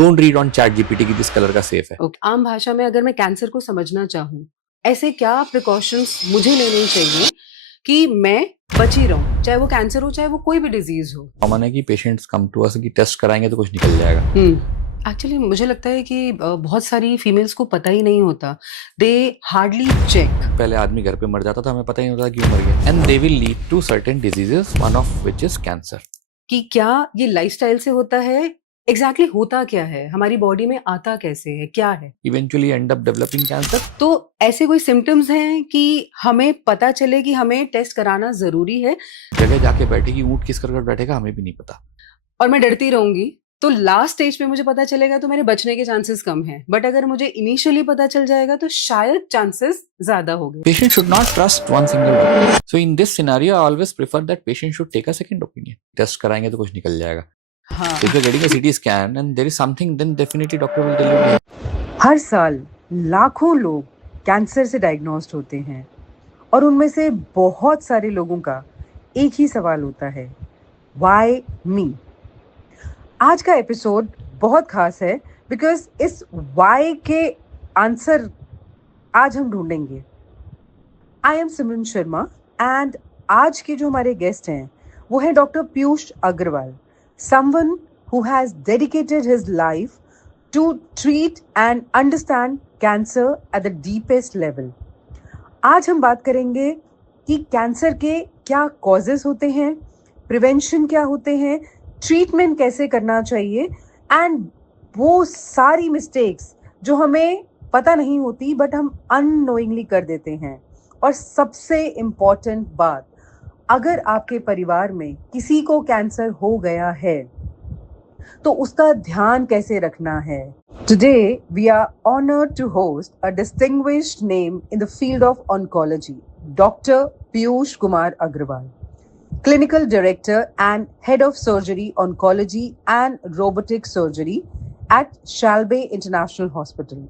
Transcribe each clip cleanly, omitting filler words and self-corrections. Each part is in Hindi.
Don't read on chat GPT की दिस कलर का सेफ है। आम भाषा में अगर मैं कैंसर को समझना चाहूँ, ऐसे क्या प्रिकॉशंस मुझे लेने चाहिए कि मैं बची रहूं, चाहे वो कैंसर हो चाहे वो कोई भी डिजीज हो। कॉमन है कि पेशेंट्स कम टू अस कि टेस्ट कराएंगे तो कुछ निकल जाएगा। एक्चुअली मुझे लगता है कि बहुत सारी फीमेल्स को पता ही नहीं होता, दे हार्डली चेक। पहले आदमी घर पे मर जाता था, हमें पता ही नहीं होता क्यों मर गया। And they will lead to certain diseases, one of which is cancer. कि क्या ये लाइफस्टाइल से होता है, एग्जैक्टली होता क्या है, हमारी बॉडी में आता कैसे है, क्या है। Eventually and up developing cancer. तो ऐसे कोई सिम्टम्स हैं कि हमें पता चले कि हमें टेस्ट कराना जरूरी है। जगह जाके बैठेगी, ऊँट किस कर बैठेगा हमें भी नहीं पता। और मैं डरती रहूंगी तो लास्ट स्टेज पे मुझे पता चलेगा तो मेरे बचने के चांसेस कम हैं, बट अगर मुझे इनिशियली पता चल जाएगा तो शायद चांसेस ज्यादा हो गए। Patient should not trust one single doctor. So in this scenario, I always prefer that patient should take a second opinion. Test कराएंगे तो कुछ निकल जाएगा. हाँ. If you're getting a CT scan and there is something, then definitely doctor will tell you. हर साल लाखों लोग कैंसर से डायग्नोस्ड होते हैं और उनमें से बहुत सारे लोगों का एक ही सवाल होता है, व्हाई मी। आज का एपिसोड बहुत खास है बिकॉज इस व्हाई के आंसर आज हम ढूंढेंगे। I am Simran Sharma and आज के जो हमारे गेस्ट हैं वो है doctor Piyush Agarwal, someone who has dedicated his life to treat and understand cancer at the deepest level. आज हम बात करेंगे कि कैंसर के क्या कॉजेस होते हैं, प्रिवेंशन क्या होते हैं, ट्रीटमेंट कैसे करना चाहिए एंड वो सारी मिस्टेक्स जो हमें पता नहीं होती बट हम अननोइंगली कर देते हैं। और सबसे इम्पॉर्टेंट बात, अगर आपके परिवार में किसी को कैंसर हो गया है तो उसका ध्यान कैसे रखना है। Today we are honored to host a distinguished name in the field of oncology, Dr. Piyush Kumar Agrawal, Clinical Director and Head of Surgery, Oncology and Robotic Surgery at Shalby International Hospital.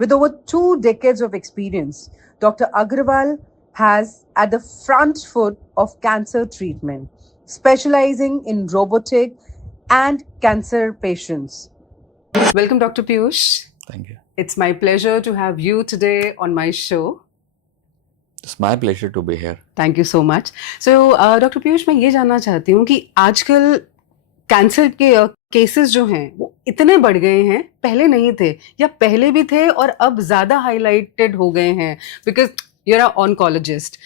With over 2 decades of experience, Dr. Agrawal has at the front foot of cancer treatment, specializing in robotic and cancer patients. Welcome, Dr. Piyush. Thank you. It's my pleasure to have you today on my show. It's my pleasure to be here. Thank you so much. So, Dr. Piyush, मैं ये जानना चाहती हूँ कि आजकल कैंसर के केसेस जो हैं वो इतने बढ़ गए हैं, पहले नहीं थे या पहले भी थे और अब ज़्यादा हाईलाइटेड हो गए हैं because you are a oncologist.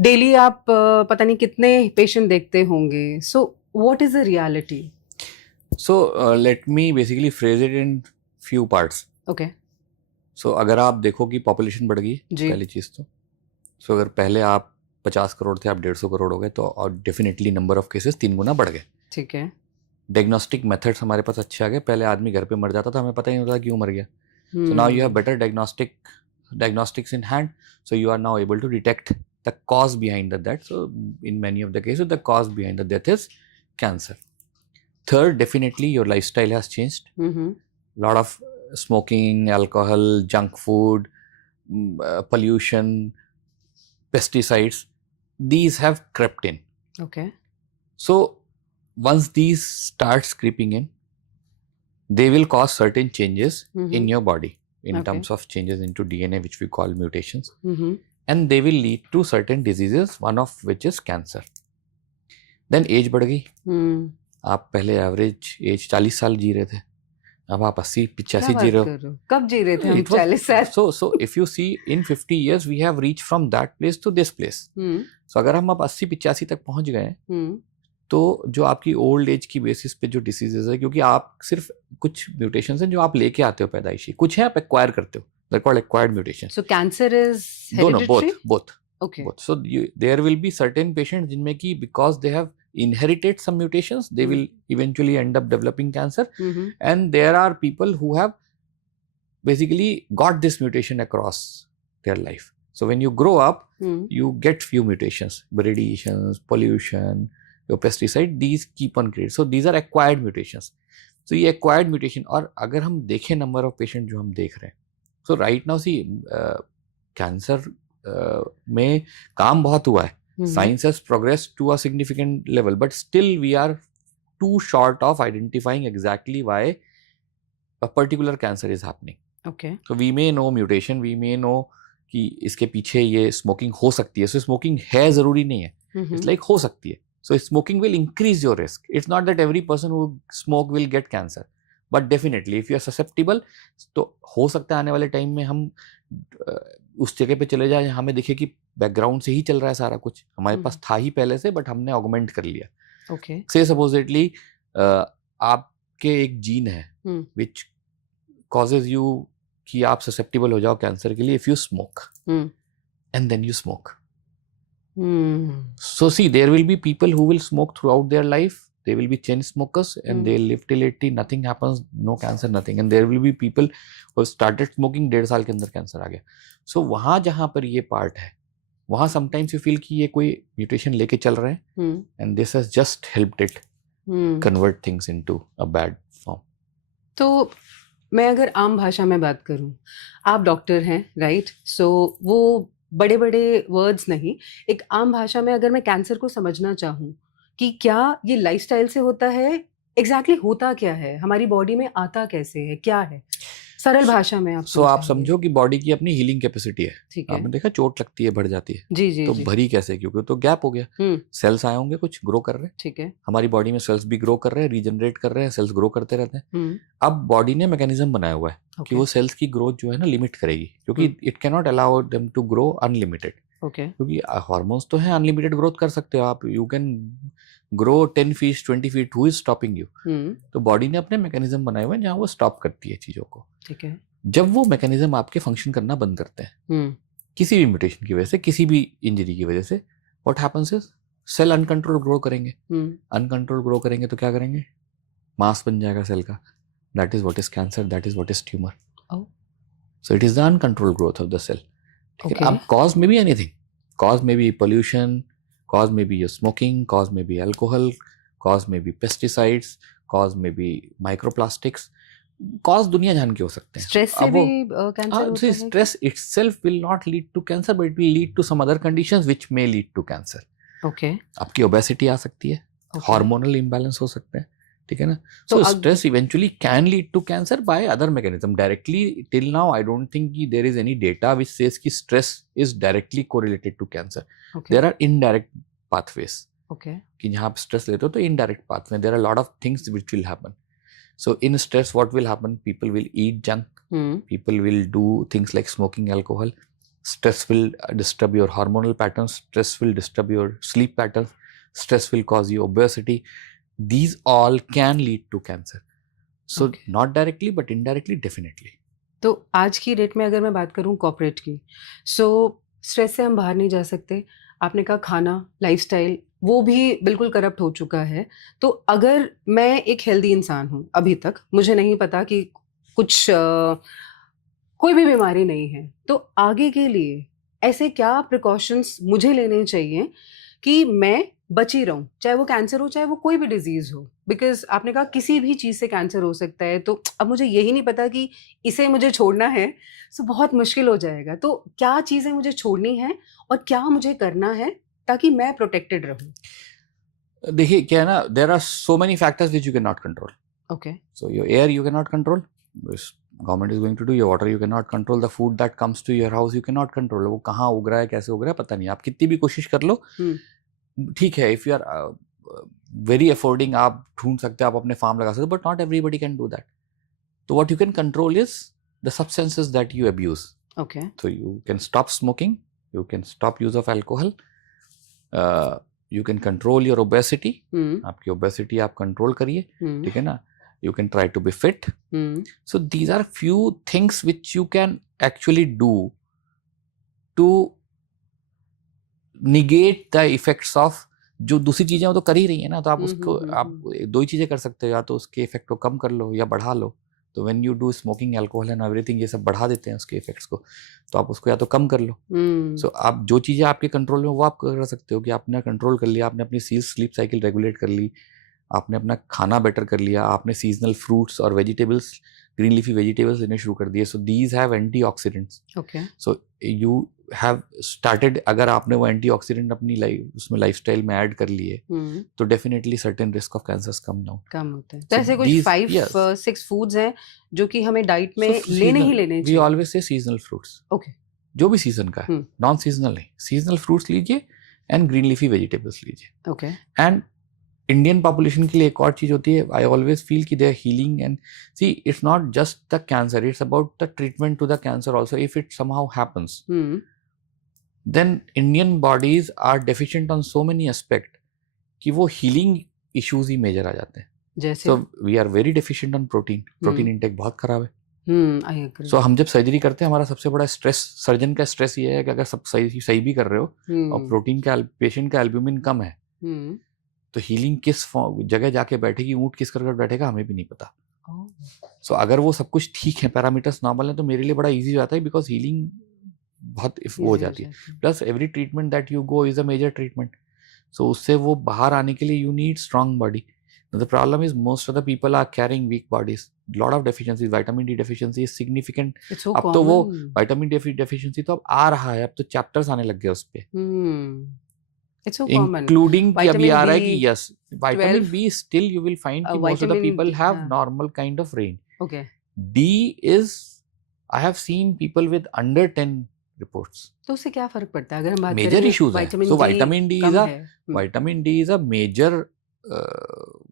Daily आप पता नहीं कितने पेशेंट देखते होंगे। So what is the reality? So let me basically phrase it in few parts. Okay. So अगर आप देखो कि पॉपुलेशन बढ़ गई, पहली चीज़ तो सो अगर पहले आप 50 करोड़ थे, आप 150 करोड़ हो गए, तो और डेफिनेटली नंबर ऑफ केसेस 3 गुना बढ़ गए। ठीक है। डायग्नोस्टिक मेथड्स हमारे पास अच्छे आ गए। पहले आदमी घर पे मर जाता था, हमें पता ही नहीं होता क्यों मर गया। So now you have better diagnostics in hand, so you are now able to detect the cause behind the death. So in many of the cases, the cause behind the death is cancer. Third, definitely your lifestyle has changed. Lot of smoking, alcohol, junk food, pollution, pesticides, these have crept in. Okay. So once these starts creeping in, they will cause certain changes in your body in terms of changes into DNA, which we call mutations. And they will lead to certain diseases, one of which is cancer. Then age बढ़ गई। आप पहले एवरेज एज 40 साल जी रहे थे, अब आप 80-85 जी रहे हो। कब जी रहे थे हम 40 साल? So if you see in 50 years we have reached from that place to this place. So अगर हम अब 80-85 तक पहुंच गए तो जो आपकी ओल्ड एज की बेसिस पे जो डिसीजेज है, क्योंकि आप सिर्फ कुछ म्यूटेशंस हैं जो आप लेके आते हो पैदाइशी, कुछ है आप एक्वायर करते हो, they're called acquired mutations. So cancer is hereditary? both. Okay. Both. So there will be certain patients जिनमें की because they have inherited some mutations, they will eventually end up developing cancer. And there are people who have basically got this mutation across their life. So when you grow up, you get few mutations, radiations, pollution, your pesticide, these keep on creating. So these are acquired mutations. So ये acquired mutation, और अगर हम देखें number of patient जो हम देख रहे हैं, so right now see cancer में काम बहुत हुआ है. Science has progressed to a significant level, but still we are too short of identifying exactly why a particular cancer is happening. Okay. So we may know mutation, we may know कि इसके पीछे ये स्मोकिंग हो सकती है. So स्मोकिंग है जरूरी नहीं है. It's like हो सकती है. So smoking will increase your risk. It's not that every person who smoke will get cancer, but definitely if you are susceptible, तो हो सकता है आने वाले टाइम में हम उस जगह पे चले जाए हमें दिखे कि बैकग्राउंड से ही चल रहा है सारा कुछ, हमारे पास था ही पहले से, बट हमने ऑगमेंट कर लिया. Okay. से सपोजिटली आपके एक जीन है विच कॉजेज यू कि आप ससेप्टेबल हो जाओ कैंसर के लिए if you smoke and then you smoke. So see, there will be people who will smoke throughout their life. They will be chain smokers and they live till 80, nothing happens, no cancer, nothing. And there will be people who started smoking 1.5 साल के अंदर कैंसर आ गया. So वहाँ जहाँ पर ये पार्ट है, वहाँ sometimes you feel कि ये कोई म्यूटेशन लेके चल रहे हैं and this has just helped it convert things into a bad form. तो मैं अगर आम भाषा में बात करूं, आप डॉक्टर हैं, राइट? सो वो बड़े बड़े वर्ड्स नहीं, एक आम भाषा में अगर मैं कैंसर को समझना चाहूँ कि क्या ये लाइफस्टाइल से होता है, एग्जैक्टली होता क्या है, हमारी बॉडी में आता कैसे है, क्या है, सरल भाषा में आप सो आप समझो कि बॉडी की अपनी हीलिंग कैपेसिटी है. ठीक है. आपने देखा चोट लगती है बढ़ जाती है. जी जी तो जी. भरी कैसे, क्योंकि तो गैप हो गया, सेल्स आए होंगे, कुछ ग्रो कर रहे हैं. ठीक है. हमारी बॉडी में सेल्स भी ग्रो कर रहे हैं, रीजनरेट कर रहे हैं, सेल्स ग्रो करते रहते हैं. अब बॉडी ने मैकेनिज्म बनाया हुआ है कि वो सेल्स की ग्रोथ जो है ना लिमिट करेगी, क्योंकि it can not allow them to grow unlimited. क्योंकि हार्मोन्स तो हैं, अनलिमिटेड ग्रोथ कर सकते हो आप, you can grow 10 feet 20 feet, who is stopping you. तो बॉडी ने अपने मैकेनिज्म बनाए हुए हैं जहाँ वो स्टॉप करती है चीजों को. ठीक है. जब वो मैकेनिज्म आपके फंक्शन करना बंद करते हैं किसी भी म्यूटेशन की वजह से, किसी भी इंजरी की वजह से, what happens is cell uncontrol grow करेंगे. अनकंट्रोल ग्रो करेंगे तो क्या करेंगे, मास बन जाएगा सेल का. That is what is cancer, that is what is tumour. So it is the uncontrol growth of the cell. अब कॉज में भी एनीथिंग, कॉज में भी pollution, cause may be your smoking, cause may be alcohol, cause may be pesticides, cause may be microplastics. Cause दुनिया जान के हो सकते हैं. स्ट्रेस से भी कैंसर होता है. Stress itself will not lead to cancer, but it will lead to some other conditions which may lead to cancer. Okay. आपकी obesity आ सकती है, hormonal imbalance हो सकते हैं, ठीक है ना. So stress eventually can lead to cancer by other mechanism. Directly till now I don't think there is any data which says कि stress is directly correlated to cancer. Okay. There are indirect pathways. Okay. कि जहाँ आप stress लेते हो तो indirect pathway. There are a lot of things which will happen. So in stress, what will happen? People will eat junk. People will do things like smoking alcohol. Stress will disturb your hormonal patterns. Stress will disturb your sleep patterns. Stress will cause you obesity. These all can lead to cancer. So not directly, but indirectly, definitely. तो आज की डेट में अगर मैं बात करूं कॉर्पोरेट की, सो स्ट्रेस से हम बाहर नहीं जा सकते. आपने कहा खाना, लाइफस्टाइल, वो भी बिल्कुल करप्ट हो चुका है. तो अगर मैं एक हेल्दी इंसान हूँ, अभी तक मुझे नहीं पता कि कुछ कोई भी बीमारी नहीं है, तो आगे के लिए ऐसे क्या प्रिकॉशंस मुझे लेने चाहिए कि मैं बची रहूं, चाहे वो कैंसर हो, चाहे वो कोई भी डिजीज हो. बिकॉज आपने कहा किसी भी चीज से कैंसर हो सकता है, तो अब मुझे यही नहीं पता कि इसे मुझे छोड़ना है, सो बहुत मुश्किल हो जाएगा. तो क्या चीजें मुझे छोड़नी है और क्या मुझे करना है ताकि मैं प्रोटेक्टेड रहूं? देखिए क्या है ना, there are so many factors which you can not control. Okay. So your air you can not control, government is going to do. Your water you can not control. The food that comes to your house you can not control. वो कहाँ उग रहा है, कैसे उग रहा है, पता नहीं. आप कितनी भी कोशिश कर लो, ठीक है, if you are very affording आप ढूंढ सकते हो, आप अपने फार्म लगा सकते हो, but not everybody can do that. तो what you can control is the substances that you abuse. Okay. So you can stop smoking, you can stop use of alcohol, you can control your obesity. आपकी ओबेसिटी आप कंट्रोल करिए, ठीक है ना. You can try to be fit. So these are few things which you can actually do to negate the effects of जो दूसरी चीजें वो तो कर ही रही है ना. तो आप उसको आप दो ही चीजें कर सकते हो, या तो उसके इफेक्ट को कम कर लो या बढ़ा लो. तो when you do smoking, alcohol and everything, ये सब बढ़ा देते हैं उसके इफेक्ट्स को, तो आप उसको या तो कम कर लो. सो आप जो चीजें आपके कंट्रोल में वो आप कर सकते हो कि आपने कंट्रोल कर लिया, आपने अपनी स्लीप साइकिल रेगुलेट कर ली, आपने अपना खाना बेटर कर लिया, आपने सीजनल फ्रूट्स और वेजिटेबल्स, ग्रीन लीफी वेजिटेबल्स लेने शुरू कर दिए. So these have antioxidants. Okay. So you have started, अगर आपने वो एंटीऑक्सीडेंट अपनी लाइफ उसमें लाइफस्टाइल में ऐड कर लिए तो definitely certain risk of cancers come down कम होते हैं. तो ऐसे कुछ 5-6 फूड्स हैं जो कि हमें डाइट में लेने ही लेने चाहिए. We always say seasonal fruits. Okay. जो भी सीजन का है, नॉन सीजनल नहीं, सीजनल फ्रूट्स लीजिए एंड ग्रीन लीफी वेजिटेबल्स लीजिए. ओके. एंड इंडियन पॉपुलेशन के लिए एक और चीज होती है, आई ऑलवेज फील कि they are healing and see it's not just the cancer, it's about the treatment to the cancer also. If it somehow happens then Indian bodies are deficient on so many aspect कि वो healing issues ही major आ जाते हैं. जैसे So we are very deficient on protein. Protein intake बहुत खराब है. I agree. So हम जब सर्जरी करते हैं हमारा सबसे बड़ा स्ट्रेस, सर्जन का स्ट्रेस ये है कि अगर सब सही भी कर रहे हो और प्रोटीन का पेशेंट का एल्ब्यूमिन कम है तो हीलिंग किस जगह जाके बैठेगी, ऊँट किस कर बैठेगा हमें भी नहीं पता. So अगर वो सब कुछ ठीक है, पैरामीटर्स नॉर्मल है, तो मेरे लिए बड़ा इजी हो जाता है बिकॉज हीलिंग बहुत हो जाती है. Plus every treatment that you go is a major treatment. So उससे वो बाहर आने के लिए you need strong body. The problem is most of the people are carrying weak bodies. Lot of deficiencies, vitamin D deficiency is significant. अब तो वो विटामिन डी डेफिशिएंसी तो अब आ रहा है, अब तो चैप्टर्स आने लग गए उस पे, इंक्लूडिंग कि अभी आ रहा है कि yes vitamin B still you will find कि most of the people have normal kind of range. Okay. D is I have seen people with under 10 reports. तो उससे क्या फर्क पड़ता है अगर हम बात करें? Major issues है. So vitamin D is a major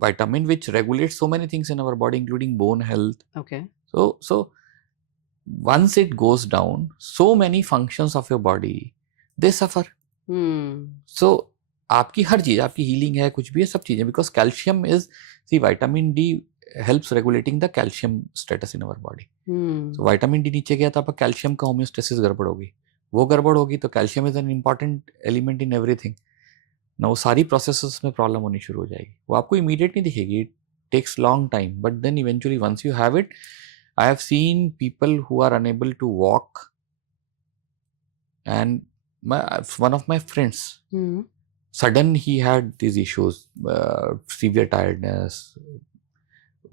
vitamin which regulates so many things in our body, including bone health. Okay. So once it goes down, so many functions of your body they suffer. So आपकी हर चीज, आपकी हीलिंग है, कुछ भी है, सब चीजें, because calcium is, see vitamin D helps regulating the calcium status in our body. So vitamin D नीचे गया तो आपका कैल्शियम का होम्योस्टेसिस गड़बड़ होगी, वो गड़बड़ होगी तो calcium is an important element in everything ना. वो सारी प्रोसेसेस में प्रॉब्लम होनी शुरू हो जाएगी. वो आपको इमीडिएट नहीं दिखेगी, it takes long time, but then eventually once you have it. I have seen people who are unable to walk and one of my friends sudden he had this issues, severe tiredness,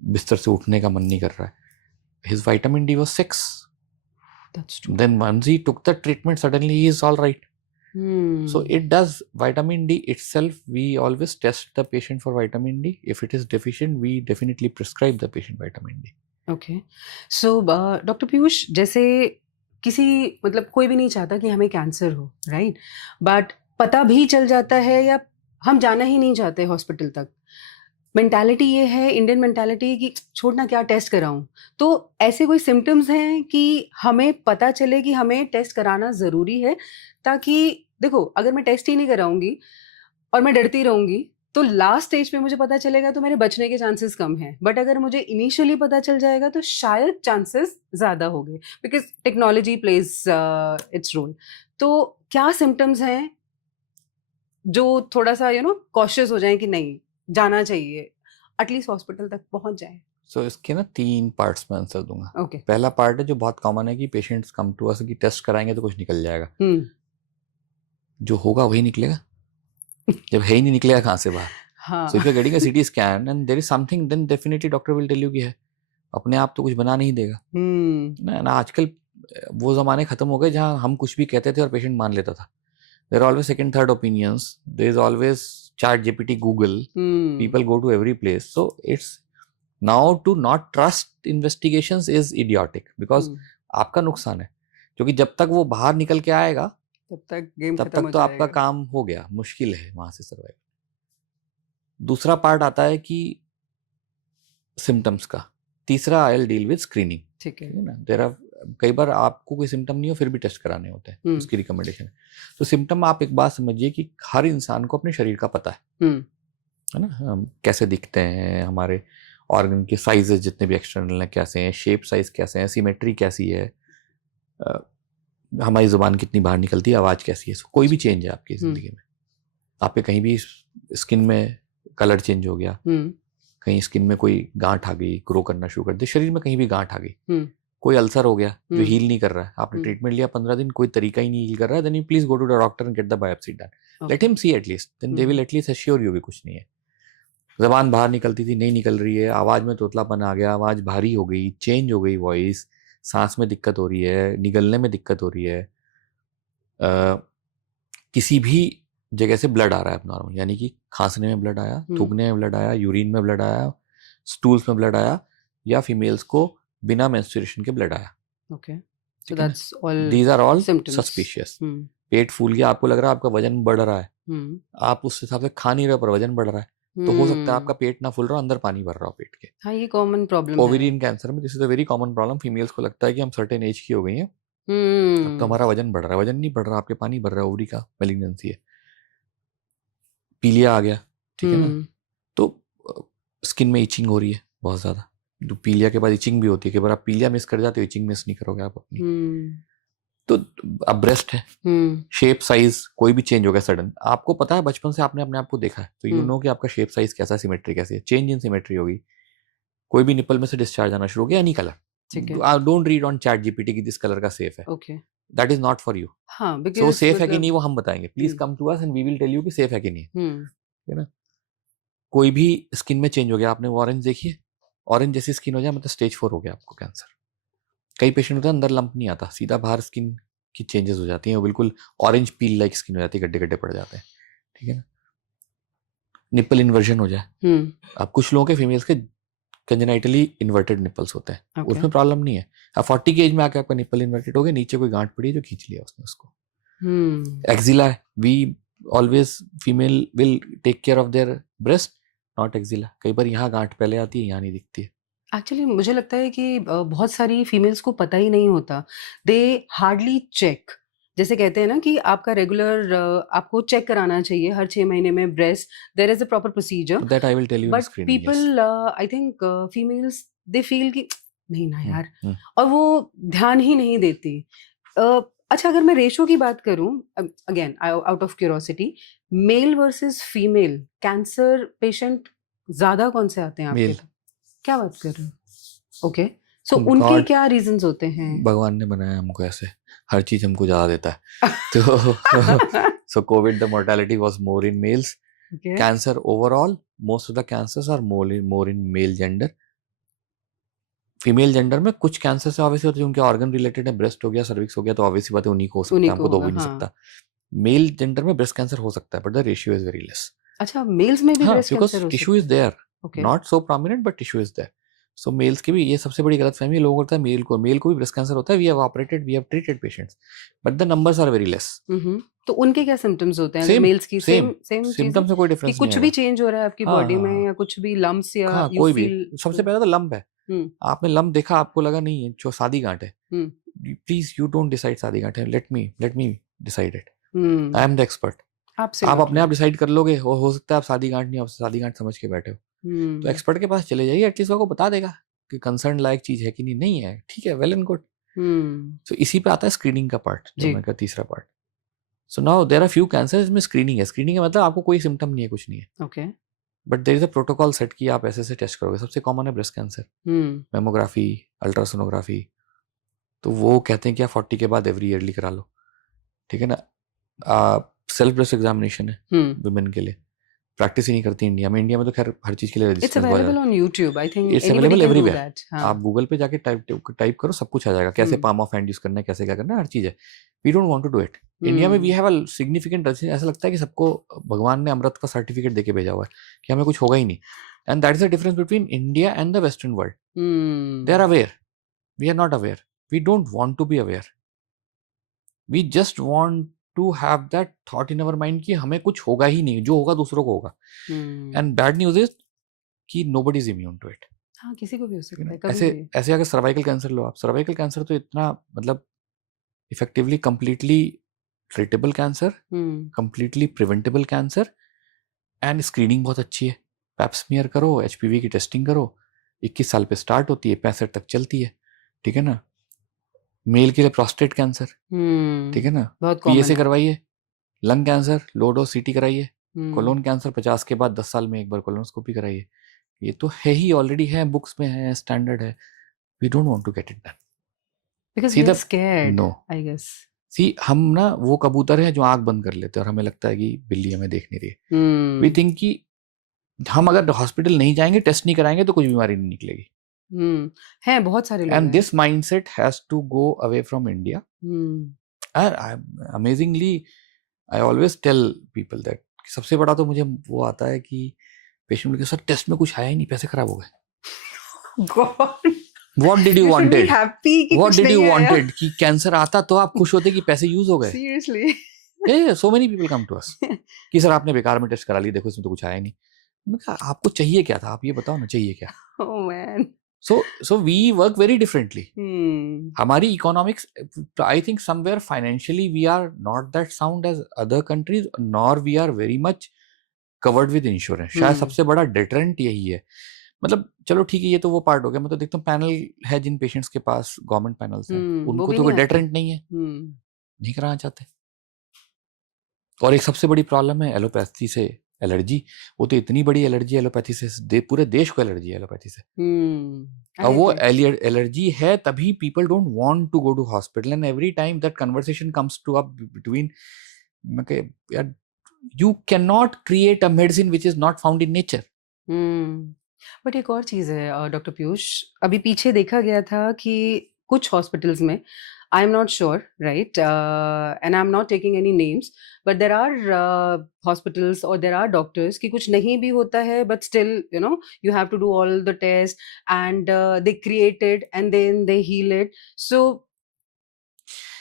बिस्तर से उठने का मन नहीं कर रहा है. His vitamin D was 6. That's true. Then once he took the treatment, suddenly he is all right. So it does, vitamin D itself, we always test the patient for vitamin D. If it is deficient, we definitely prescribe the patient vitamin D. Okay. So, Dr. Piyush, जैसे किसी मतलब कोई भी नहीं चाहता कि हमें कैंसर हो, right? But पता भी चल जाता है या हम जाना ही नहीं चाहते हॉस्पिटल तक. मेंटालिटी ये है, इंडियन मेंटालिटी, कि छोड़ना क्या, टेस्ट कराऊं. तो ऐसे कोई सिम्टम्स हैं कि हमें पता चले कि हमें टेस्ट कराना ज़रूरी है, ताकि देखो अगर मैं टेस्ट ही नहीं कराऊंगी और मैं डरती रहूंगी तो लास्ट स्टेज पे मुझे पता चलेगा तो मेरे बचने के चांसेस कम हैं. बट अगर मुझे इनिशियली पता चल जाएगा तो शायद चांसेस ज़्यादा हो गए, because technology plays its role. तो क्या सिम्टम्स हैं जो थोड़ा सा कॉशियस हो जाए कि नहीं जाना चाहिए, एटलीस्ट हॉस्पिटल तक पहुंच जाए? So इसके ना 3 पार्ट्स में आंसर दूंगा. Okay. पहला पार्ट है जो बहुत कॉमन है कि पेशेंट्स कम टू अस कि टेस्ट कराएंगे तो कुछ निकल जाएगा. जो होगा वही निकलेगा. जब है ही नहीं निकलेगा कहाँ से बाहर. So if you're getting a CT scan and there is something, then definitely doctor will tell you कि है. अपने आप तो कुछ बना नहीं देगा ना. आजकल वो जमाने खत्म हो गए जहाँ हम कुछ भी कहते थे और पेशेंट मान लेता था. There are always second, third opinions. There is always ChatGPT, Google. People go to every place. So it's now to not trust investigations is idiotic because आपका नुकसान है. क्योंकि जब तक वो बाहर निकल के आएगा तब तक तो आपका काम हो गया, मुश्किल है वहां से सर्वाइव. दूसरा पार्ट आता है कि सिम्टम्स का. तीसरा I will deal with screening. ठीक है ना. देयर आर कई बार आपको कोई सिम्टम नहीं हो फिर भी टेस्ट कराने होते हैं, उसकी रिकमेंडेशन है. तो सिम्टम आप एक बात समझिए कि हर इंसान को अपने शरीर का पता है ना. हम कैसे दिखते हैं, हमारे ऑर्गन के साइजेस जितने भी एक्सटर्नल हैं कैसे हैं, शेप साइज कैसे हैं, सिमेट्री कैसी है, हमारी जुबान कितनी बाहर निकलती है, आवाज़ कैसी है. कोई भी चेंज है आपकी ज़िंदगी में, आपके कहीं भी स्किन में कलर चेंज हो गया, कहीं स्किन में कोई गांठ आ गई, ग्रो करना शुरू कर दी, शरीर में कहीं भी गांठ आ गई, कोई अल्सर हो गया जो हील नहीं कर रहा है, आपने ट्रीटमेंट लिया 15 दिन, कोई तरीका ही नहीं हील कर रहा है, then you please go to the doctor and get the biopsy done. Let him see at least, then they will at least assure you भी कुछ नहीं है. जबान बाहर निकलती थी, नहीं निकल रही है, आवाज में तोतलापन आ गया, आवाज भारी हो गई, चेंज हो गई वॉइस, सांस में दिक्कत हो रही है, निगलने में दिक्कत हो रही है, किसी भी जगह से ब्लड आ रहा है नॉर्मल, यानी कि खांसने में ब्लड आया, थूकने में ब्लड आया, यूरिन में ब्लड आया, स्टूल्स में ब्लड आया, या फीमेल्स को बिना मेंस्ट्रुएशन के ब्लड आया, okay, so that's all these are all symptoms. Suspicious. पेट फूल गया, आपको लग रहा है आपका वजन बढ़ रहा है, आप उस हिसाब से खा नहीं रहे पर वजन बढ़ रहा है, तो हो सकता है आपका पेट ना फूल रहा हो, अंदर पानी भर रहा हो पेट के. हाँ, ये कॉमन प्रॉब्लम है. ओवेरियन कैंसर में this is a very common problem. Females को लगता है कि हम सर्टेन एज की हो गई हैं, अब तो हमारा वजन बढ़ रहा है. वजन नहीं बढ़ रहा, आपके पानी भर रहा है, ओवरी का मेलिग्नेंसी है. पीलिया आ गया, ठीक है ना, तो स्किन में इचिंग हो रही है बहुत ज्यादा. तो पीलिया के बाद इचिंग भी होती है, कि अगर आप पीलिया मिस कर जाते हो, इचिंग मिस नहीं करोगे आप अपनी. तो अब ब्रेस्ट है, शेप साइज कोई भी चेंज हो गया सडन, आपको पता है बचपन से आपने अपने आप को देखा है, तो यू नो कि आपका शेप साइज कैसा, सिमेट्री कैसी है, चेंज इन सिमेट्री होगी. कोई भी निपल में से डिस्चार्ज आना शुरू हो गया, any colour, don't read on chat GPT कि दिस कलर का सेफ है, okay, that is not for you. हाँ, सो सेफ है कि नहीं वो हम बताएंगे. Please come to us and we will tell you कि सेफ है कि नहीं है ना. कोई भी स्किन में चेंज हो गया, आपने वो ऑरेंज देखी है, ऑरेंज जैसी स्किन हो जाए मतलब स्टेज 4 हो गया आपको कैंसर. कई पेशेंट होते हैं अंदर लंप नहीं आता, सीधा बाहर स्किन की चेंजेस हो जाती हैं, वो बिल्कुल ऑरेंज पील लाइक स्किन हो जाती है, गड्ढे गड्ढे पड़ जाते हैं, ठीक है ना. निप्पल इन्वर्जन हो जाए, अब कुछ लोगों के फीमेल्स के कंजेनाइटली इन्वर्टेड निपल्स होते हैं, उसमें प्रॉब्लम नहीं है. अब 40 की एज में आके आपका निप्पल इन्वर्टेड हो गया, नीचे कोई गांठ पड़ी है जो खींच लिया उसने उसको. Axilla, we always female will take care of their breast, not axilla. कई बार यहाँ गांठ पहले आती है, यहाँ नहीं दिखती है. एक्चुअली मुझे लगता है कि बहुत सारी फीमेल्स को पता ही नहीं होता, दे हार्डली चेक. जैसे कहते हैं ना कि आपका रेगुलर आपको चेक कराना चाहिए हर 6 महीने में breast, there is a proper procedure, that I will tell you. But people I think females they feel कि नहीं ना यार, और वो ध्यान ही नहीं देती. अच्छा, अगर मैं रेशो की बात करूं, again out of curiosity, male versus female cancer patient ज्यादा कौन से आते हैं आपके? क्या बात कर रहे हो? ओके, सो उनके क्या रीजंस होते हैं? भगवान ने बनाया हमको ऐसे, हर चीज हमको ज्यादा देता है. तो so covid the mortality was more in males. Cancer overall most of the cancers are more in male gender. Female gender में कुछ कैंसर से ऑब्वियसली होते हैं, उनके ऑर्गन रिलेटेड है, ब्रेस्ट हो गया, सर्विक्स हो गया, तो ऑब्वियसली बात है उन्हीं को हो सकता है, हमको तो हो भी नहीं सकता. मेल जेंडर में ब्रेस्ट कैंसर हो सकता है, but the ratio is very less. अच्छा, मेल्स में भी ब्रेस्ट कैंसर हो सकता है? Tissue is there, not so prominent but tissue is there. So males की भी ये सबसे बड़ी गलतफहमी है, लोगों को लगता है मेल को भी ब्रेस्ट कैंसर होता है. We have operated, we have treated patients, but the numbers are very less. तो उनके क्या सिम्टम्स होते हैं? मेल्स की सेम सिम्टम्स में कोई डिफरेंस नहीं है. कुछ भी चेंज हो रहा है आपकी बॉडी में, या कुछ भी लम्प्स, या कोई भी. सबसे पहले तो लंप है, आपने लंप देखा, आपको लगा नहीं है जो सादी गांठ है, प्लीज यू डोंट डिसाइड सादी गांठ है, let me decide it. I am the expert. आप अपने आप डिसाइड कर लोगे, हो सकता है आप सादी गांठ नहीं, आप सादी गांठ समझ के बैठे हो, तो एक्सपर्ट के पास चले जाइए, एटलीस्ट वो बता देगा कि कंसर्न लायक चीज है कि नहीं है, ठीक है, वेल एंड गुड. तो इसी पे आता है स्क्रीनिंग का पार्ट, जो मैंने कहा तीसरा part. So now there are few cancers में स्क्रीनिंग है. स्क्रीनिंग का मतलब आपको कोई सिम्टम नहीं है, कुछ नहीं है, okay, but there is a protocol set कि आप ऐसे टेस्ट करोगे. सबसे कॉमन है ब्रेस्ट कैंसर, मेमोग्राफी, अल्ट्रासोनोग्राफी. तो वो कहते हैं कि आप 40 के बाद एवरी ईयरली करा लो, ठीक है ना. सेल्फ ब्रेस्ट एग्जामिनेशन है वुमेन के लिए, प्रैक्टिस ही नहीं करती इंडिया में. इंडिया में तो खैर हर चीज के लिए it's available on YouTube, I think it's available everywhere. आप गूगल पे जाके टाइप करो, सब कुछ आ जाएगा, कैसे पाम ऑफ हैंड यूज करना है, कैसे क्या करना है, हर चीज है. We don't want to do it. India में वी हैव अ सिग्निफिकेंट, ऐसा लगता है कि सबको भगवान ने अमृत का सर्टिफिकेट देके भेजा हुआ है कि हमें कुछ होगा ही नहीं. And that is the difference between India and the western world. They are aware, we are not aware. We don't want to be aware. We just want to have that thought in our mind कि हमें कुछ होगा ही नहीं, जो होगा दूसरों को होगा. And bad news is कि nobody is immune to it. हाँ, किसी को भी हो सकता है, ऐसे अगर सर्वाइकल कैंसर लो आप, सर्वाइकल कैंसर तो इतना मतलब effectively completely treatable cancer, completely preventable cancer, and screening बहुत अच्छी है. पैप स्मीयर करो, HPV की टेस्टिंग करो, 21 साल पे स्टार्ट होती है, 65 तक चलती है, ठीक है ना. मेल के लिए प्रोस्टेट कैंसर, ठीक है ना, PSA करवाइए. Lung cancer low dose CT कराइए. कोलोन कैंसर 50 के बाद 10 साल में एक बार कोलोनोस्कोपी कराइए. ये तो है ही, ऑलरेडी है, बुक्स में है, स्टैंडर्ड है. We don't want to get it done because we are scared, no, I guess. See हम ना वो कबूतर है जो आंख बंद कर लेते हैं और हमें लगता है कि बिल्ली हमें देख नहीं रही है. वी थिंक कि हम अगर हॉस्पिटल नहीं जाएंगे, टेस्ट नहीं कराएंगे, तो कुछ बीमारी नहीं निकलेगी. है बहुत सारे लोग. And this mindset has to go away from India. Amazingly, I always tell people that सबसे बड़ा तो मुझे वो आता है कि पेशेंट बोलते सर टेस्ट में कुछ आया ही नहीं, पैसे खराब हो गए. God, What did you you should be wanted? happy कि What कुछ did you नहीं आया. wanted? कि कैंसर आता तो आप खुश होते कि पैसे यूज हो गए. Seriously. so many people come to us कि सर आपने बेकार में टेस्ट करा ली, देखो इसमें तो कुछ आया ही नहीं. मैं कहा आपको चाहिए क्या था, आप ये बताओ ना चाहिए क्या. Oh man. So we work very differently. Hmm. हमारी economics, I think somewhere financially we are not that sound as other countries, nor we are very much covered with insurance. शायद सबसे बड़ा deterrent यही है. मतलब चलो ठीक है, ये तो वो पार्ट हो गया. मैं तो देखता हूँ पैनल है जिन पेशेंट्स के पास, गवर्नमेंट पैनल्स हैं, उनको तो कोई डेटरेंट नहीं है, नहीं कराना चाहते. और एक सबसे बड़ी प्रॉब्लम है एलोपैथी से एलर्जी. वो तो इतनी बड़ी एलर्जी एलोपैथी से, पूरे देश को एलर्जी है एलोपैथी से. अब वो एलर्जी है तभी people don't want to go to hospital. And every time that conversation comes to up between, यार you can not create a medicine which is not found in nature. But एक और चीज है डॉक्टर पीयूष, अभी पीछे देखा गया था कि कुछ हॉस्पिटल्स में, I am not sure right, and I am not taking any names, but there are hospitals और देर आर डॉक्टर्स कि कुछ नहीं भी होता है but still you know you have to do all the test and they create it and then they heal it. So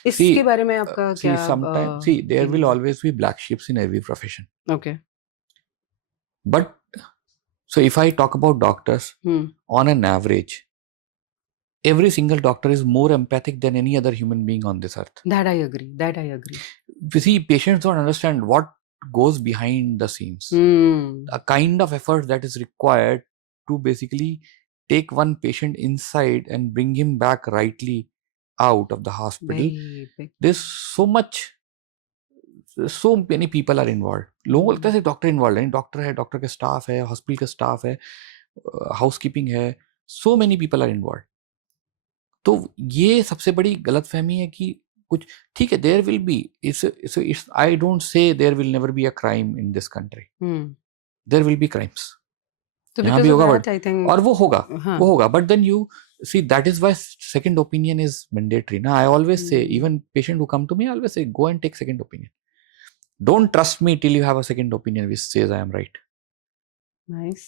इसके बारे में आपका क्या? Sometimes there will always be black sheeps in every profession. Okay. But so if I talk about doctors, on an average, every single doctor is more empathic than any other human being on this earth. That I agree. You see, patients don't understand what goes behind the scenes. A kind of effort that is required to basically take one patient inside and bring him back rightly out of the hospital. There's so many people are involved. लोगों को लगता है डॉक्टर इन्वॉल्व है, डॉक्टर है, डॉक्टर का स्टाफ है, हॉस्पिटल का स्टाफ है, हाउसकीपिंग है, so many people are involved. तो ये सबसे बड़ी गलतफहमी है कि कुछ ठीक है, there will be, I don't say there will never be a crime in this country. There will be crimes. यहाँ भी होगा, और वो होगा, but then you see, that is why second opinion is mandatory. Now I always say, even patient who come to me, I always say, go and take second opinion. Don't trust me till you have a second opinion which says I am right. Nice.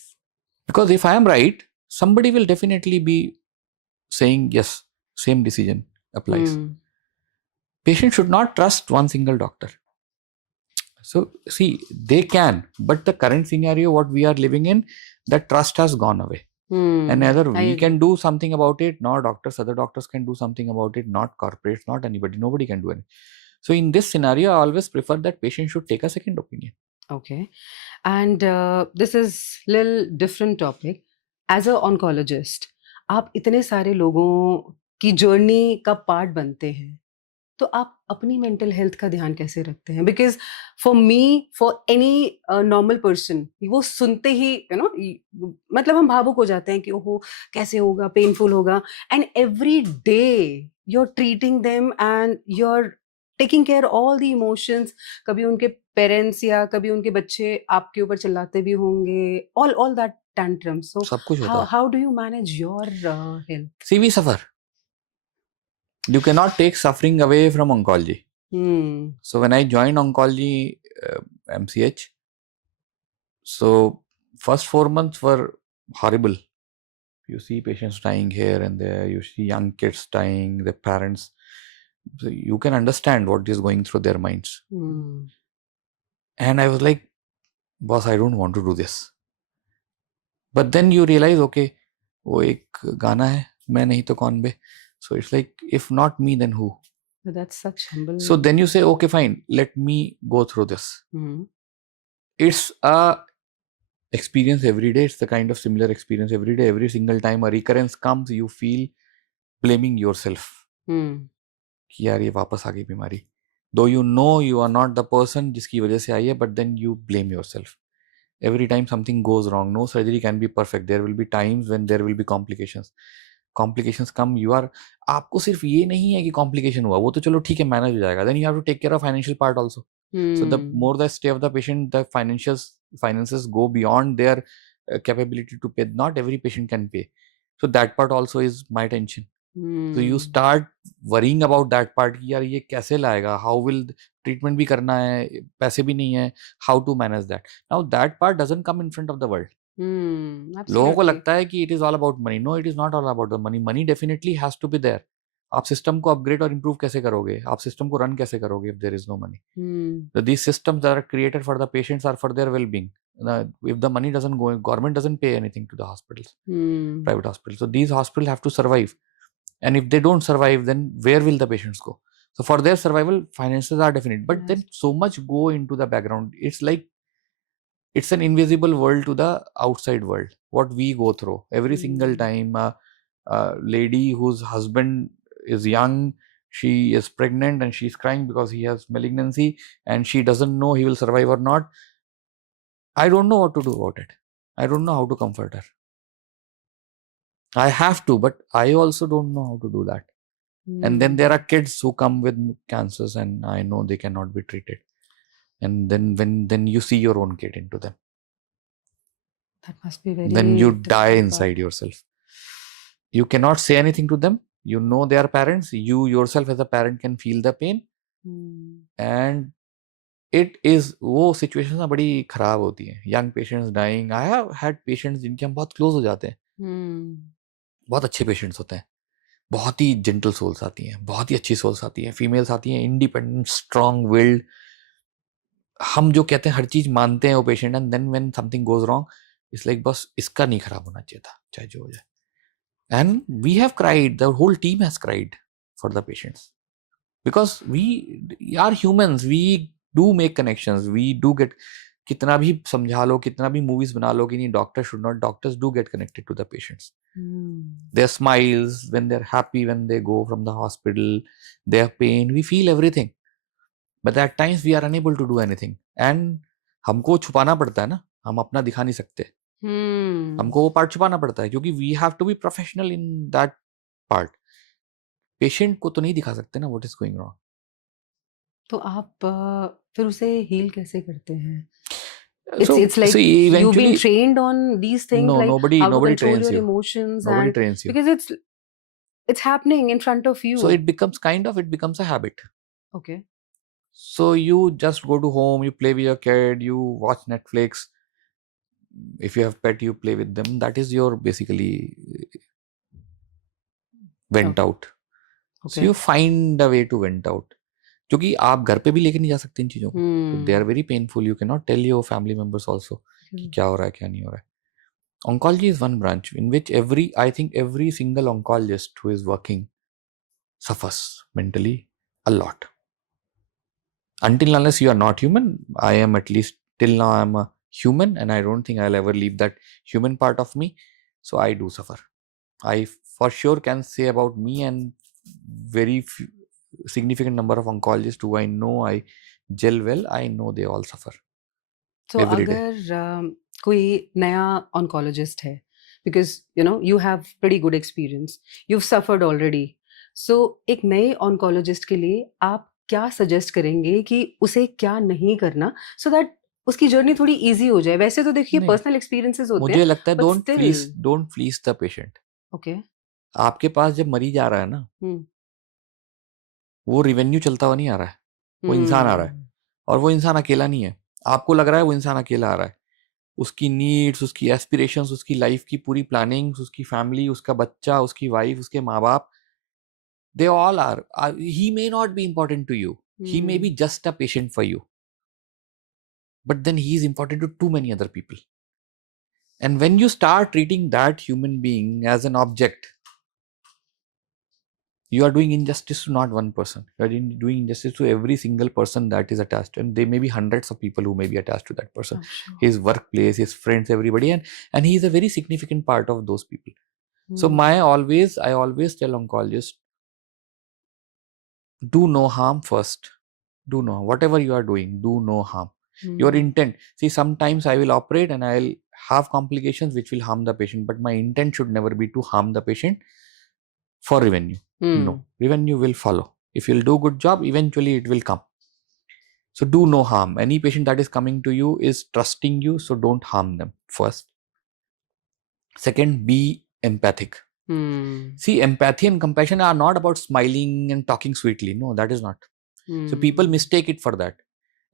Because if I am right, somebody will definitely be saying yes, same decision applies. Patient should not trust one single doctor. So see, they can, but the current scenario what we are living in, that trust has gone away. And neither we can do something about it, nor other doctors can do something about it, not corporates, not anybody, nobody can do anything. So in this scenario, I always prefer that patient should take a second opinion. Okay. And this is little different topic. As a oncologist, आप इतने सारे लोगों की जर्नी का पार्ट बनते हैं, तो आप अपनी मेंटल हेल्थ का ध्यान कैसे रखते हैं? Because for me, for any normal person, वो सुनते ही मतलब हम भावुक हो जाते हैं कि ओहो कैसे होगा, पेनफुल होगा, and every day you are treating them and you are taking care all the emotions. कभी उनके पेरेंट्स या कभी उनके बच्चे आपके ऊपर चिल्लाते भी होंगे, ऑल दैट tantrums. So सब कुछ होता है. How do you manage your health? See, we suffer. You cannot take suffering away from oncology. So when I joined oncology MCH, so first 4 months were horrible. You see patients dying here and there, you see young kids dying, their parents. So you can understand what is going through their minds. And I was like, boss, I don't want to do this. But then you realize, okay, वो एक गाना है, मैं नहीं तो कौन बे. So it's like, if not me, then who? That's such humble. So then you say, okay, fine, let me go through this. It's a experience every day. It's the kind of similar experience every day. Every single time a recurrence comes, you feel blaming yourself. कि यार ये वापस आ गई बीमारी. Though you know you are not the person जिसकी वजह से आई है, but then you blame yourself. Every time something goes wrong, no surgery can be perfect. There will be times when there will be complications. Complications come, आपको सिर्फ ये नहीं है कि complication हुआ, वो तो चलो ठीक है manage हो जाएगा. Then you have to take care of financial part also. So the more the stay of the patient, the finances go beyond their capability to pay. Not every patient can pay. So that part also is my tension. So you start worrying about that part कि यार ये कैसे लाएगा, how will treatment भी करना है, पैसे भी नहीं है, how to manage that. Now that part doesn't come in front of the world. लोगों को लगता है कि it is all about money. No, it is not all about the money. Money definitely has to be there. आप सिस्टम को अपग्रेड और इम्प्रूव कैसे करोगे, आप सिस्टम को रन कैसे करोगे if there is no money. So these systems that are created for the patients are for their well-being. If the money doesn't go, government doesn't pay anything to the hospitals, private hospitals. So these hospitals have to survive. And if they don't survive, then where will the patients go? So for their survival, finances are definite. But then so much go into the background. It's like it's an invisible world to the outside world. What we go through every single time. A lady whose husband is young, she is pregnant and she's crying because he has malignancy and she doesn't know he will survive or not. I don't know what to do about it. I don't know how to comfort her. I have to, but I also don't know how to do that. And then there are kids who come with cancers and I know they cannot be treated. And then you see your own kid into them. That must be very Then you die difficult. inside yourself. You cannot say anything to them. You know they are parents. You yourself as a parent can feel the pain. And it is, वो situations ना बड़ी खराब होती हैं. Young patients dying. I have had patients जिनके हम बहुत close हो जाते हैं. बहुत अच्छे पेशेंट्स होते हैं, बहुत ही जेंटल सोल्स आती हैं, बहुत ही अच्छी सोल्स आती हैं, फीमेल्स आती हैं, इंडिपेंडेंट, स्ट्रॉन्ग विल्ड. हम जो कहते हैं हर चीज मानते हैं वो patient, and then when something goes wrong it's like बस इसका नहीं खराब होना चाहिए था, चाहे जो हो जाए. And we have cried, the whole team has cried for the patients because we are humans, we do make connections, we do get. कितना भी समझा लो, कितना भी मूवीज बना लो कि नहीं doctor should not, doctors do get connected to the patients. Their smiles when they're happy, when they go from the hospital, their pain, we feel everything. But at times we are unable to do anything. And हमको छुपाना पड़ता है ना, हम अपना दिखा नहीं सकते. हमको वो पार्ट छुपाना पड़ता है क्योंकि we have to be professional in that part. Patient को तो नहीं दिखा सकते ना what is going wrong. तो आप फिर उसे हील कैसे करते हैं? So, It's like so you've eventually, been trained on these things, no, like nobody how to control trains your you. emotions, Nobody and trains you. because it's happening in front of you. So it becomes a habit. Okay. So you just go to home, you play with your kid, you watch Netflix. If you have pet, you play with them. That is your basically vent out. Okay. So you find a way to vent out. क्योंकि आप घर पे भी लेके नहीं जा सकते इन चीजों को. They are very painful. You cannot tell your family members also कि क्या हो रहा है क्या नहीं हो रहा है. Oncology is one branch in which I think every single oncologist who is working suffers mentally a lot. Until unless you are not human, I am, at least till now I am a human, and I don't think I'll ever leave that human part of me. So I do suffer. I for sure can say about me and very few, significant number of oncologists who I know I gel well, I know they all suffer. So every day. अगर कोई नया oncologist है, because you have pretty good experience, you've suffered already, so एक नए oncologist के लिए आप क्या suggest करेंगे कि उसे क्या नहीं करना, so that उसकी जर्नी थोड़ी इजी हो जाए? वैसे तो देखिए नहीं, पर्सनल एक्सपीरियंसेस होते मुझे हैं, लगता है but don't fleece the patient. Okay. आपके पास जब मरीज आ रहा है ना, वो रेवेन्यू चलता हुआ नहीं आ रहा है, वो इंसान आ रहा है, और वो इंसान अकेला नहीं है. आपको लग रहा है वो इंसान अकेला आ रहा है. उसकी नीड्स, उसकी एस्पिरेशंस, उसकी लाइफ की पूरी प्लानिंग, उसकी फैमिली, उसका बच्चा, उसकी वाइफ, उसके माँ बाप, they all are. He may not be important to you. He may be just a patient for you. But then he is important to too many other people. And when you start treating that human being as an object, you are doing injustice to not one person. You are doing injustice to every single person that is attached. And there may be hundreds of people who may be attached to that person. Sure. His workplace, his friends, everybody. And he is a very significant part of those people. So I always tell oncologists, do no harm first. Do no harm. Whatever you are doing, do no harm. Your intent. See, sometimes I will operate and I'll have complications which will harm the patient. But my intent should never be to harm the patient for revenue. No, revenue will follow. If you'll do good job, eventually it will come. So do no harm. Any patient that is coming to you is trusting you, so don't harm them first. Second, be empathic. See, empathy and compassion are not about smiling and talking sweetly. No, that is not. So people mistake it for that.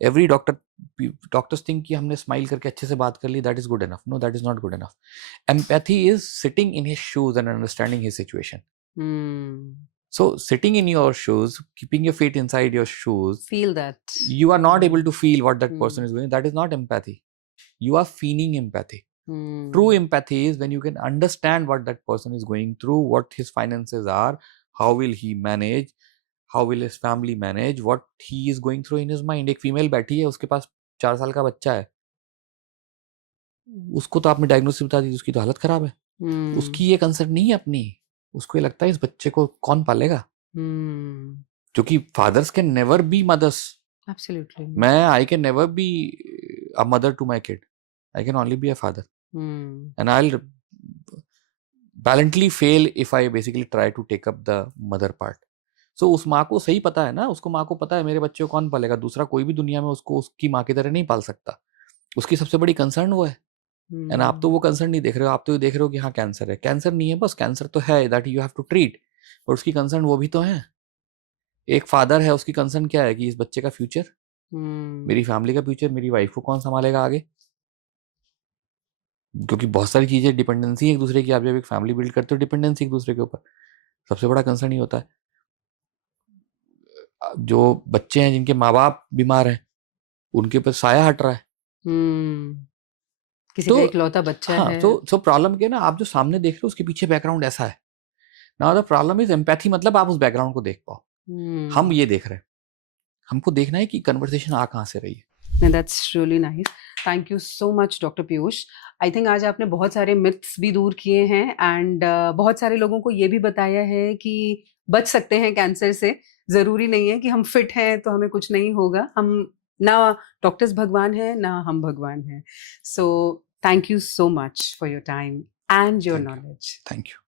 Every doctors think कि हमने smile करके अच्छे से बात कर ली, that is good enough. No, that is not good enough. Empathy is sitting in his shoes and understanding his situation. So sitting in your shoes, keeping your feet inside your shoes, feel that you are not able to feel what that person is going. That is not empathy. You are feeling empathy. True empathy is when you can understand what that person is going through, what his finances are, how will he manage, how will his family manage, what he is going through in his mind. एक फीमेल बैठी है, उसके पास 4 साल का बच्चा है, उसको तो आपने डायग्नोसिस बता दी, उसकी तो हालत खराब है. उसकी ये कंसर्न नहीं है अपनी, उसको ये लगता है इस बच्चे को कौन पालेगा, क्योंकि fathers can never be mothers. Absolutely. I can never be a mother to my kid. I can only be a father. And I'll valiantly fail if I basically try to take up the mother part. So उस माँ को सही पता है ना, उसको माँ को पता है मेरे बच्चे को कौन पालेगा, दूसरा कोई भी दुनिया में उसको उसकी माँ की तरह नहीं पाल सकता. उसकी सबसे बड़ी कंसर्न वो है. एंड आप तो वो कंसर्न नहीं देख रहे हो, आप तो देख रहे हो कि हाँ कैंसर है. कैंसर नहीं है, बस कैंसर तो है, that you have to treat. और उसकी कंसर्न वो भी तो है. एक फादर है, उसकी कंसर्न क्या है कि इस बच्चे का फ्यूचर, मेरी फैमिली का फ्यूचर, मेरी वाइफ को कौन संभालेगा आगे. क्योंकि बहुत सारी चीजें डिपेंडेंसी एक दूसरे की, आप जब एक फैमिली बिल्ड करते हो डिपेंडेंसी एक दूसरे के ऊपर, सबसे बड़ा कंसर्न ही होता है. जो बच्चे हैं जिनके माँ बाप बीमार हैं, उनके ऊपर साया हट रहा है. किसी का इकलौता बच्चा है. तो प्रॉब्लम क्या है ना, आप जो सामने देख रहे हो उसके पीछे बैकग्राउंड ऐसा है. Now the problem is empathy, मतलब आप उस बैकग्राउंड को देख पाओ. हम ये देख रहे हैं, हमको देखना है कि कन्वर्सेशन आ कहाँ से रही है. That's really nice. Thank you so much, Dr. Piyush. I think आज आपने बहुत सारे मिथ्स भी दूर किए हैं एंड बहुत सारे लोगों को ये भी बताया है कि बच सकते हैं कैंसर से. जरूरी नहीं है कि हम फिट हैं तो हमें कुछ नहीं होगा. हम ना डॉक्टर्स भगवान हैं ना हम भगवान हैं. So thank you so much for your time and your knowledge. Thank you.